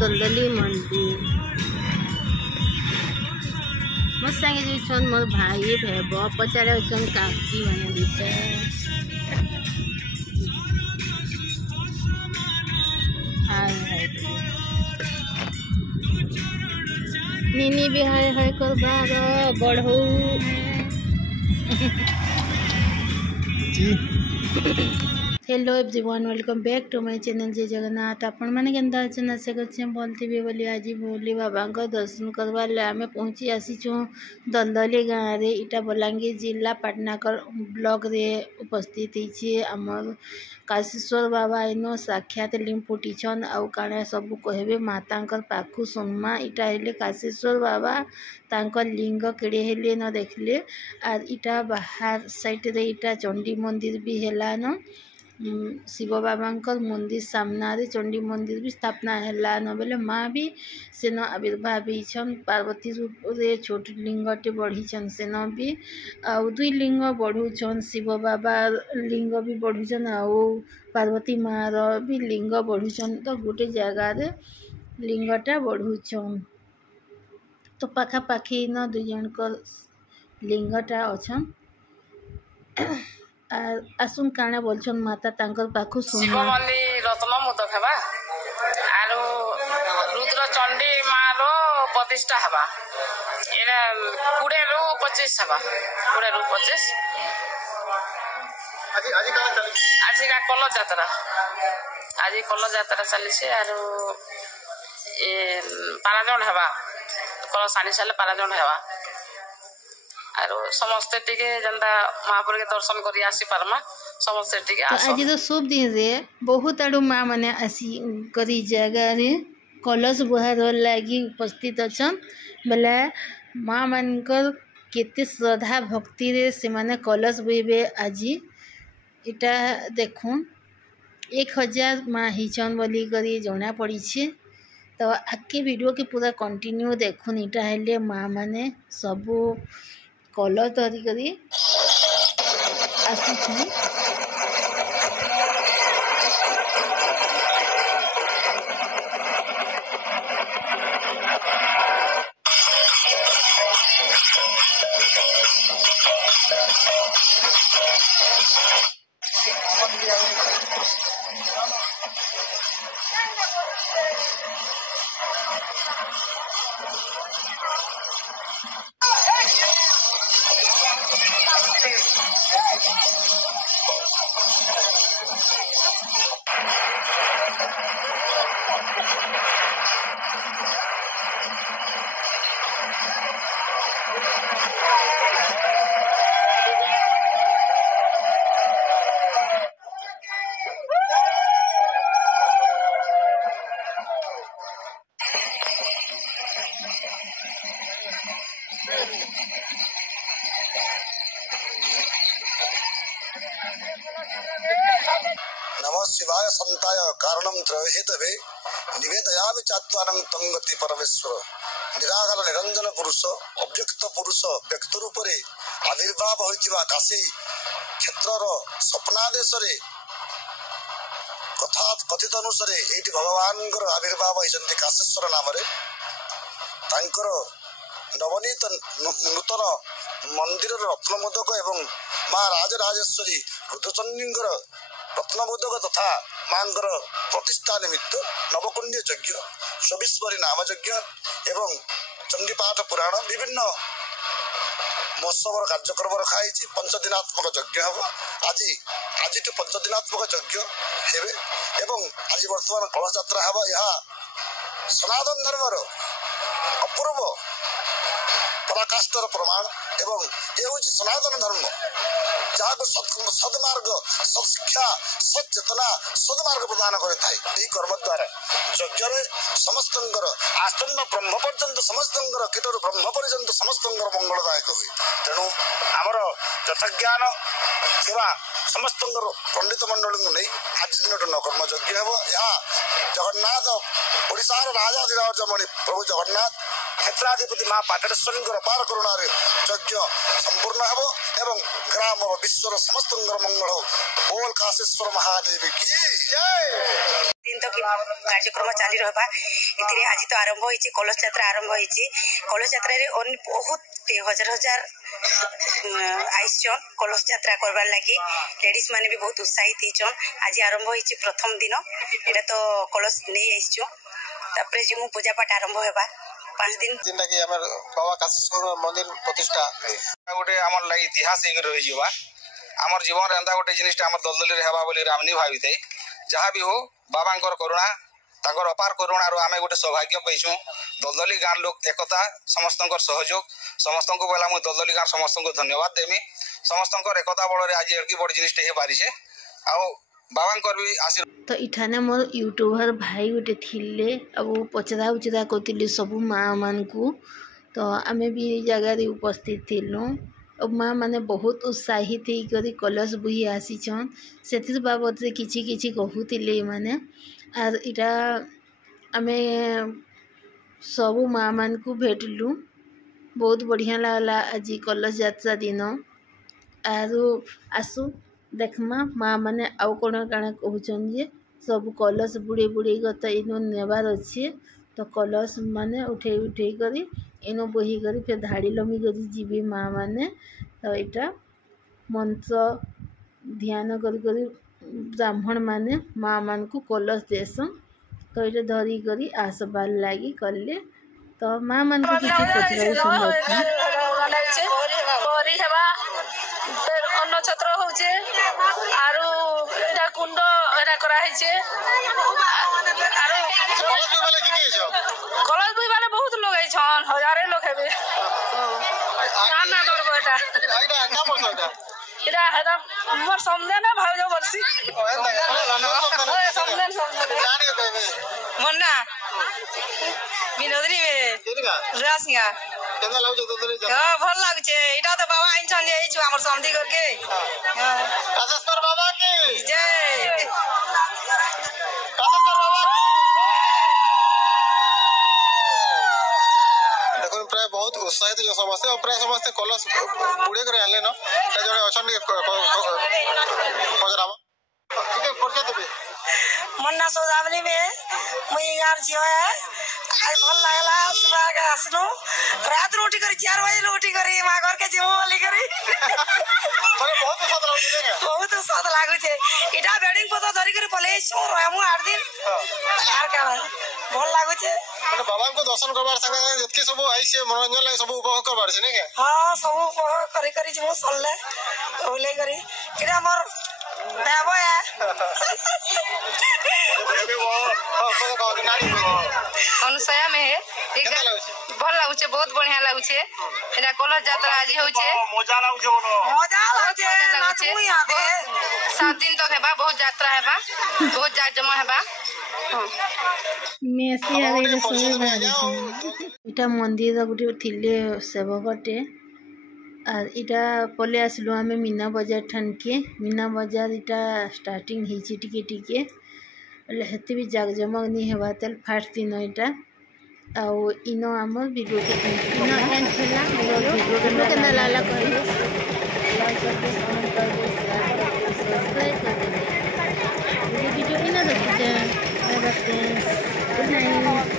दलदली मंदिर मो संगे जो मोर भाई भेब पचारे काकी मैंने दीते निनी भी हाय कर बढ़ऊ hello everyone welcome back to my channel जय जगन्नाथ आपण मैंने केन्ता अच्छे आशा करते बोली आज भोले बाबा दर्शन करवार आम पहुँची आसीचु दलदली गाँव रे इटा बलांगीर जिला पाटनाकर ब्लॉक रे उपस्थित होती आमर काशीश्वर बाबा इन साक्षात लिंग फुटीछन आउ काणे सब कहबे माता पाखु सुनमा इटा हेले काशीश्वर बाबा तांकर लिंग केड़े हेले न देखले आर इटा बाहर साइड रे इटा चंडी मंदिर भी हेला न शिव बाबा मंदिर सामने चंडी मंदिर भी स्थापना है न बोले माँ भी सेन आविर्भाव होन पार्वती रूप रे छोट लिंगटे बढ़ीछन सेन भी आउ दुई लिंग बढ़ुछन शिव बाबा लिंग भी बढ़ुछन आउ पार्वती माँ भी लिंग बढ़ुछन तो गोटे जगार लिंगटा बढ़ुछन तो पाखापाखी न दुई जन लिंगटा अच्छन आसुन काने बोलछन माता तांकर पाखु सुन शिव मंदिर रत्न मुदक हेबा आरो रुद्र चंडी मारो प्रतिष्ठा हेबा एना 20 रु 25 हेबा 20 रु 25 आज का कल यात्रा चली से आरो ए 5 जन हेबा कल साड़ी साले 5 जन हेबा आरो समस्ते टिके जनता महापुर के दर्शन करी आसी पारमा समस्ते टिके आज तो शुभ दिन रे बहुत आड़ू माँ मैंने आसी करी जगह रे कलश बुहार लगी उपस्थित अच्छन बेले माँ मानकर केते श्रद्धा भक्ति रे से माने कलश बुहबे आज इटा देखुन 1000 माँ हिचन बोली करी जना पड़ी छे तो आके वीडियो के पूरा कंटिन्यू देखुन इटा हेले माँ माने सबू कलर धरी करी आसी नमः शिवाय संताय कारणं त्रयहेतवे निवेदयामि चात्मानं तंगति परमेश्वर निराकार निरंजन पुरुष अव्यक्त पुरुष व्यक्त रूप रे आविर्भाव होइतिबा काशी क्षेत्रर स्वप्नादेश रे कथा कथित अनुसार एठी भगवान आविर्भाव होइसंति काशेश्वर नाम रे तांकर नवनीत नूतन मंदिर रत्नमोदक एवं माँ राजराजेश्वरी रुद्रचंडींकर रत्नबोधक तथा मांगर प्रतिष्ठा निमित्त नवकुंड यज्ञ 24 नाम यज्ञ एवं चंडीपाठ पुराण विभिन्न महोत्सव कार्यक्रम रखाई 5 दिनात्मक यज्ञ हम आज 5 दिनात्मक यज्ञ हेबे एवं आज वर्तमान कलश यात्रा हम यह सनातन धर्मर अपूर्व पराकाष्ठर प्रमाण एवं ये हूँ सनातन धर्म जहाँ सदमार्ग सत्शिक्षा सचेतना सदमार्ग प्रदान करें कर्म द्वारा यज्ञ समस्त आसन्न ब्रह्म पर्यंत समस्त कीटर ब्रह्म पर्यंत समस्त मंगलदायक हुए तेणु आमर यथाज्ञान समस्त पंडित मंडल को नहीं आज दिन नकर्म यज्ञ हे यहाँ जगन्नाथ ओडिशार राजाधिराज मणि प्रभु जगन्नाथ क्षेत्राधिपति माँ पाटलेश्वरी अपार करुणार यज्ञ संपूर्ण हेब एवं ग्राम विश्वर समस्त मंगल हो। बोल काशेश्वर महादेव की जय। दिन तो कार्यक्रम चली रहा इतने आज तो आरंभ होती कलश यात्रा आरंभ होती कलश यात्रा बहुत हजार हजार आईसन कलश यात्रा करवार लगी लेडीज माने भी बहुत उत्साहित होचन। आज आरंभ होती प्रथम दिन एटा तो कलश नहीं आईचु तापरे जी मु पूजा पाठ आरंभ होबा 5 दिन जिनटा कि हमर बाबा काशेश्वर मंदिर प्रतिष्ठा गोटे हमर लागि इतिहास एक रहि जीवा हमर जीवन रे एंदा गोटे जिनिसटा हमर दलदली रे हेबा बोली रामनी भाबिते जहाँ भी हो बाबांकर करुणा ताकर अपार करुणा रो आमे गोटे सौभाग्य पैछु। दलदली गाँव लोक एकता समस्तंकर सहयोग समस्तंको बेला मु दलदली गाँव समस्तंको धन्यवाद देमी समस्तंकर एकता बळ रे आज एकी बड़ जिनिसटे हे पारिसे आ बाबांकर भी आशीर्वाद। तो इठाने मोर यूट्यूबर भाई गोटे थिले अब पचरा उचरा करथिले सबु माँ मान को तो आमे भी जगह उपस्थित थिलु और माँ माने बहुत उत्साहित होकर कलश बुही आसीछन से बाबद से किछि कहूतिले माने आर इटा आमे सबु माँ मान को भेटलु बहुत बढ़िया लागला आज कलश यात्रा दिन आरु आसु देखमा माँ माने आउ कौन काना कहउछन जे सब कलश बुड़े बुड़े गता इनो नेबार अच्छे तो कलश माने उठे करी इनो बही करी फिर धाड़ी लमी करी जीवे माँ माने तो इटा मंत्र ध्यान करी ब्राह्मण माने माँ मान को कलश देसन तो इटा धरी करी आसबार लागी करले तो माँ मान को किसी पचराउ संभव अन्न छत्र होचे आरु एटा कुंड एटा करा हिचे आरु कलश भी वाले बहुत लोग आई छन हजारे लोग हेबे काना करबो एटा एटा हेदा मोर समझे ना भाव जो बरसी समझे मन्ना विनोदनी में रासिया केना लागो दलदली हां भल लागछे एटा तो बाबा आइन छन जे छु हमर समधी करके काशेश्वर बाबा की जय काशेश्वर बाबा की देखो प्राय बहुत उत्साहित जो समस्या और प्राय समस्ते कलश बुड़े करे आले न जने अछन पजरावा ठीक है परिचय देबे मन्ना सौदावली में मुई गार जियो है आज भल लागला सुबह के आसनु रात रोटी करी 4 बजे रोटी करी मां घर के जीव वाली करी बहुत स्वाद लागु छे इटा वेडिंग पता धरी करी पले छु रहमु 8 दिन यार का भल लागु छे माने बाबा को दर्शन करबार संगे जतके सब आई से मनोरंजन ले सब उपभोग करबार छे ने के हां सब उपभोग करी जीव सल्ले ओले करी इटा मोर देबो है अनुसया में है भल लागुचे बहुत बढ़िया लागुचे एटा कलश यात्रा आज होचे मजा लागुछे ना तू आबे 7 दिन तक हेबा बहुत यात्रा हेबा बहुत जाजमा हेबा मेसी आगे सुनी इटा मंदिर गोटे थिले सेवकटे आर इटा पले आसलु आमे मीना बाजार ठान के मीना बाजार इटा स्टार्टिंग हिची टिके बोले हेते भी जागजमक नहीं हेबा तेल फास्ट दिन इटा आउ इनो हमर वीडियो के इनो एंड खेला वीडियो के केना लाला करी लाइक कर दे कमेंट कर दे शेयर कर दे सब्सक्राइब कर दे वीडियो इना देखते हैं गुड नाइट।